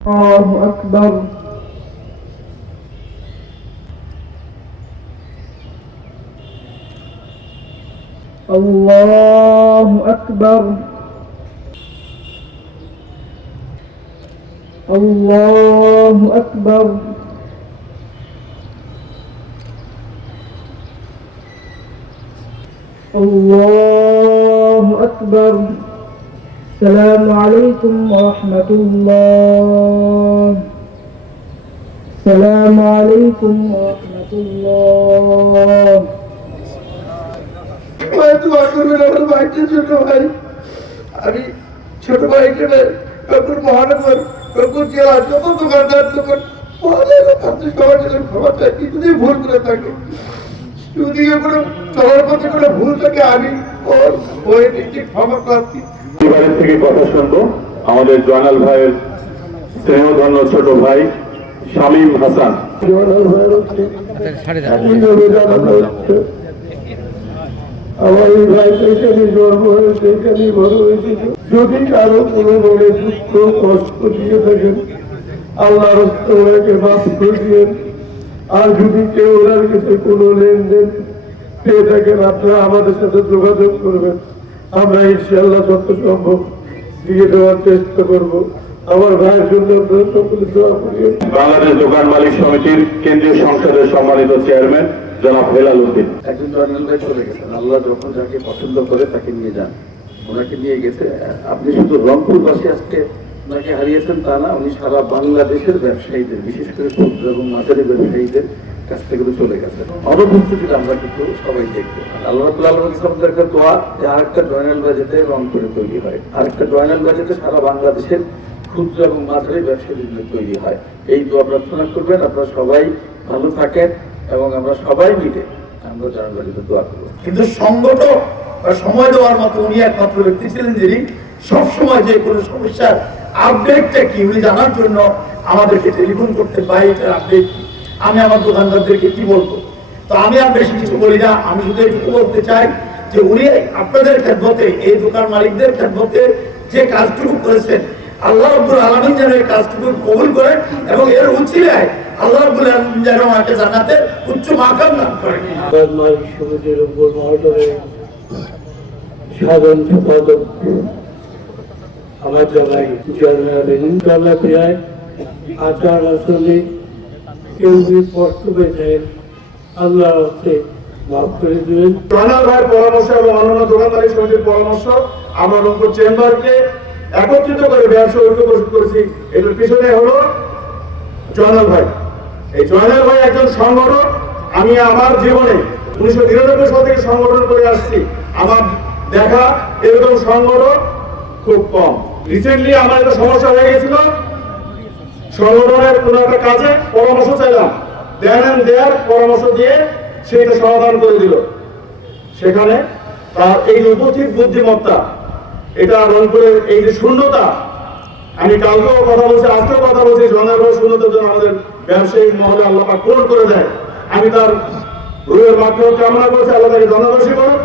الله أكبر. الله أكبر. الله أكبر. الله أكبر. السلام عليكم ورحمة الله. السلام عليكم ورحمة الله. আমি ছোট ভাই হিসেবে কখন মহানগর কখন জেলা যত দোকানদার দোকান সবার সাথে ক্ষমা চাই। যদি ভুল করে থাকে, যদি কোনো চলার পথে কোনো ভুল থাকে, আমি ওর বই নিচ্ছি ক্ষমা প্রার্থী। পরিবারের থেকে কথা শুনবো আমাদের জয়নাল ভাইয়ের স্নেহধন্য ছোট ভাই শামীম হাসান। জয়নাল ভাইয়ের আমার এই ভাইটা এখানে জন্ম হয়েছে, এখানেই বড় হয়েছে। যদি কারো কোনো মনে দুঃখ কষ্ট দিয়ে থাকেন, আল্লাহ ওনাকে মাফ করে দিয়েন। আর যদি কেউ ওনার কাছে কোনো লেনদেন পেয়ে থাকেন, আপনারা আমাদের সাথে যোগাযোগ করবেন। আমরা ইনশাআল্লাহ যত সম্ভব দিয়ে দেওয়ার চেষ্টা করবো। আমার ভাইয়ের জন্য আপনারা সকলে দোয়া করিয়েন। বাংলাদেশ দোকান মালিক সমিতির কেন্দ্রীয় সংসদের সম্মানিত চেয়ারম্যান জনাব হেলাল উদ্দিন। একজন জয়নাল ভাই চলে গেছেন, আল্লাহ যখন যাকে পছন্দ করে তাকে নিয়ে যান, ওনাকে নিয়ে গেছে। আপনি শুধু রংপুরবাসী আজকে ওনাকে হারিয়েছেন তা না, উনি সারা বাংলাদেশের ব্যবসায়ীদের, বিশেষ করে ক্ষুদ্র এবং মাঝারি ব্যবসায়ীদের কাছ থেকে চলে গেছেন। অনুপস্থিতিটা আমরা কিন্তু সবাই দেখবো। আল্লাহ রাব্বুল আলামিন সামনে দোয়া যে আরেকটা জয়নাল ভাই যাতে রংপুরে তৈরি হয়, আরেকটা জয়নাল ভাই যাতে সারা বাংলাদেশের ক্ষুদ্র এবং মাঝারি ব্যবসায়ীদের তৈরি হয়। এই দোয়া প্রার্থনা করবেন। আপনারা সবাই ভালো থাকেন এবং আমরা সবাই মিলে আমরা জয়নাল দোয়া করবো। কিন্তু সংগঠন বা সময় দেওয়ার মতো উনি একমাত্র ব্যক্তি ছিলেন যিনি সবসময় যে কোনো সমস্যার আপডেটটা কি উনি জানার জন্য আমাদেরকে টেলিফোন করতে পারে। এটার আপডেট কি, আমি আমার দোকানদারদেরকে কি বলবো। তো আমি আর বেশি কিছু বলি না, আমি শুধু একটু বলতে চাই যে উনি আপনাদের খেদমতে, এই দোকান মালিকদের খেদমতে যে কাজটুকু করেছেন, আল্লাহ রাব্বুল আলামিন যেন এই কাজটুকু কবুল করেন এবং এর উছিলায় আল্লাহ রাব্বুল আলামিন যেন আমাকে জান্নাতে উচ্চ মাকাম দান করেন। মালিক সমিতির উপর মহোদয় সাধারণ সম্পাদক আমার জামাই জয়নাল প্রায় আচার আসলে কেউ যদি কষ্ট পেয়েছেন, আল্লাহ হস্তে মাফ করে দেবেন। জয়নাল ভাইয়ের পরামর্শ এবং অন্যান্য দোকান মালিক সমিতির পরামর্শ আমরা রংপুর চেম্বারকে একত্রিত করে ব্যবসা ঐক্য করেছি। এটার পিছনে হলো জয়নাল ভাই। এই জয়নাল ভাই একজন সংগঠক। আমি আমার জীবনে 1999 সাল থেকে সংগঠন করে আসছি, আমার দেখা এরকম সংগঠন খুব কম। রিসেন্টলি আমার একটা সমস্যা হয়ে গেছিল, সংগঠনের কোন একটা কাজে পরামর্শ চাইলাম, দেয়ার পরামর্শ দিয়ে সেটা সমাধান করে দিল। সেখানে তার এই উপস্থিত বুদ্ধিমত্তা, এটা রংপুরের এই যে শূন্যতা, আমি কালকেও কথা বলছি, আজকেও কথা বলছি, জয়নাল শূন্যতার জন্য আমাদের ব্যবসায়িক মহলে আল্লাহ পাক পূরণ করে দেয়। আমি তার রুহের মাধ্যমে কামনা করছি, আল্লাহ তাকে জনবাসী করুন।